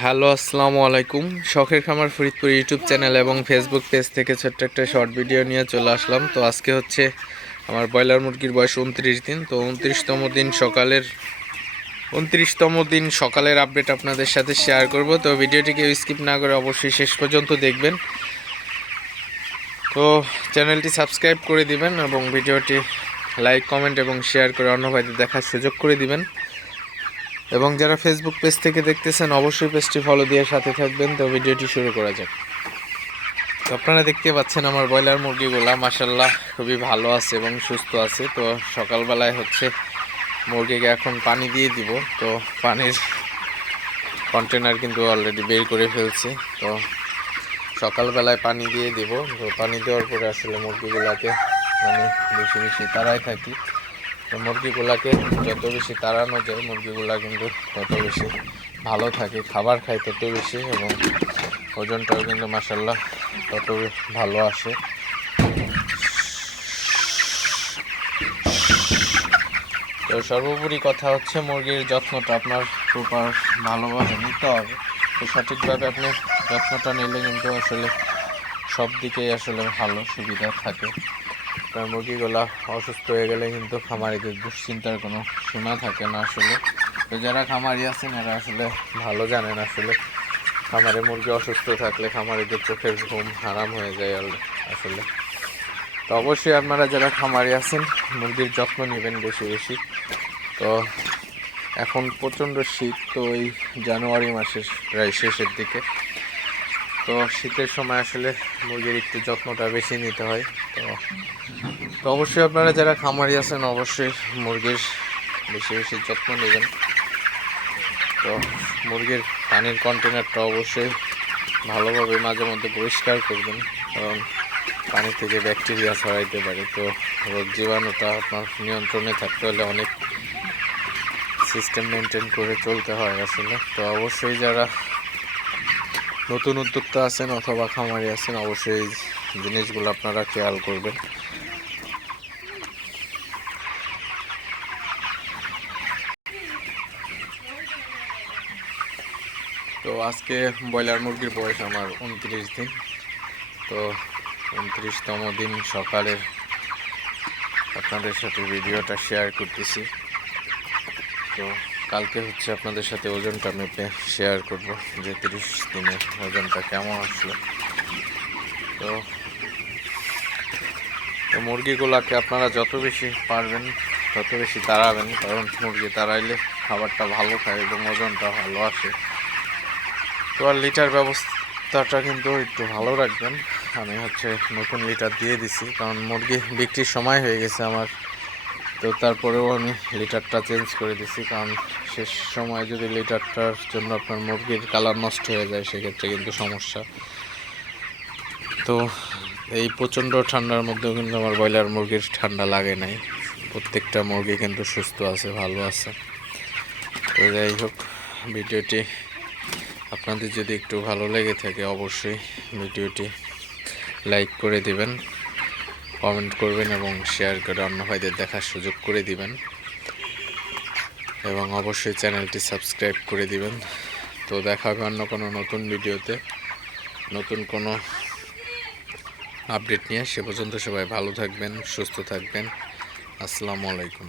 Hello, আসসালামু আলাইকুম। শখের খামার ফরিদপুর ইউটিউব চ্যানেল এবং ফেসবুক পেজ থেকে ছোট্ট একটা শর্ট ভিডিও নিয়ে চলে আসলাম। তো আজকে হচ্ছে আমার ব্রয়লার মুরগির বয়স উনত্রিশ দিন। তো উনত্রিশতম দিন সকালের, উনত্রিশতম দিন সকালের আপডেট আপনাদের সাথে শেয়ার করব। তো ভিডিওটিকে স্কিপ না করে অবশ্যই শেষ পর্যন্ত দেখবেন। তো চ্যানেলটি সাবস্ক্রাইব করে দিবেন এবং ভিডিওটি লাইক কমেন্ট এবং শেয়ার করে অন্য ভাইদের দেখার সুযোগ করে দিবেন। এবং যারা ফেসবুক পেজ থেকে দেখতেছেন, অবশ্যই পেজটি ফলো দিয়ে সাথে থাকবেন। তো ভিডিওটি শুরু করা যাক। আপনারা দেখতে পাচ্ছেন আমার ব্রয়লার মুরগিগুলা মাসাল্লাহ খুবই ভালো আছে এবং সুস্থ আছে। তো সকালবেলায় হচ্ছে মুরগিকে এখন পানি দিয়ে দিব। তো পানির কন্টেনার কিন্তু অলরেডি বের করে ফেলছি। তো সকালবেলায় পানি দিয়ে দিব। তো পানি দেওয়ার পরে আসলে মুরগিগুলাকে মানে বেশি বেশি তারাই থাকি। তো মুরগিগুলাকে যত বেশি তাড়ানো যায়, মুরগিগুলা কিন্তু তত বেশি ভালো থাকে। খাবার খায় তত বেশি এবং ওজনটাও কিন্তু মাসাল্লাহ তত ভালো আসে। তো সর্বোপরি কথা হচ্ছে মুরগির যত্নটা আপনার প্রপার ভালোভাবে নিতে হবে। তো সঠিকভাবে আপনি যত্নটা নিলে কিন্তু আসলে সব দিকেই আসলে ভালো সুবিধা থাকে। আপনার মুরগিগুলা অসুস্থ হয়ে গেলে কিন্তু খামারিদের দুশ্চিন্তার কোনো সীমা থাকে না আসলে। তো যারা খামারি আছেন, এরা আসলে ভালো জানেন আসলে। খামারে মুরগি অসুস্থ থাকলে খামারিদের চোখের ঘুম হারাম হয়ে যায় আসলে। তো অবশ্যই আপনারা যারা খামারি আছেন, মুরগির যত্ন নেবেন বেশি বেশি। তো এখন প্রচণ্ড শীত, তো এই জানুয়ারি মাসের প্রায় শেষের দিকে। তো শীতের সময় আসলে মুরগির একটু যত্নটা বেশি নিতে হয়। তো তো অবশ্যই আপনারা যারা খামারি আছেন অবশ্যই মুরগির বেশি বেশি যত্ন নেবেন। তো মুরগির পানির কন্টেনারটা অবশ্যই ভালোভাবে মাঝে মধ্যে পরিষ্কার করবেন। কারণ পানি থেকে ব্যাকটেরিয়া ছড়াইতে পারে। তো রোগ জীবাণুটা আপনার নিয়ন্ত্রণে থাকতে হলে অনেক সিস্টেম মেনটেন করে চলতে হয় আসলে। তো অবশ্যই যারা নতুন উদ্যোক্তা আছেন অথবা খামারি আছেন, অবশ্যই জিনিসগুলো আপনারা খেয়াল করবেন। তো আজকে ব্রয়লার মুরগির বয়স আমার উনত্রিশ দিন। তো উনত্রিশতম দিন সকালের আপনাদের সাথে ভিডিওটা শেয়ার করতেছি। তো কালকে হচ্ছে আপনাদের সাথে ওজনটা মেপে শেয়ার করব, যে তিরিশ দিনের ওজনটা কেমন আসলো। তো তো মুরগিগুলাকে আপনারা যত বেশি পারবেন, তত বেশি তাড়াবেন, কারণ মুরগি তাড়াইলে খাবারটা ভালো খায় এবং ওজনটা ভালো আসে। তো আর লিটার ব্যবস্থাটা কিন্তু একটু ভালো রাখবেন। আমি হচ্ছে নতুন লিটার দিয়ে দিছি, কারণ মুরগি বিক্রির সময় হয়ে গেছে আমার। তো তারপরেও আমি লিটারটা চেঞ্জ করে দিছি, কারণ শেষ সময় যদি লিটারটার জন্য আপনার মুরগির কালার নষ্ট হয়ে যায়, সেক্ষেত্রে কিন্তু সমস্যা। তো এই প্রচণ্ড ঠান্ডার মধ্যেও কিন্তু আমার ব্রয়লার মুরগির ঠান্ডা লাগে নাই। প্রত্যেকটা মুরগি কিন্তু সুস্থ আছে, ভালো আছে। তো যাই হোক, ভিডিওটি আপনাদের যদি একটু ভালো লেগে থাকে, অবশ্যই ভিডিওটি লাইক করে দিবেন। কমেন্ট করবেন এবং শেয়ার করে অন্য ভাইদের দেখার সুযোগ করে দিবেন। এবং অবশ্যই চ্যানেলটি সাবস্ক্রাইব করে দিবেন। তো দেখা হবে অন্য কোনো নতুন ভিডিওতে। নতুন কোনো আপডেট নিয়ে সে পর্যন্ত সবাই ভালো থাকবেন, সুস্থ থাকবেন। আসসালামু আলাইকুম।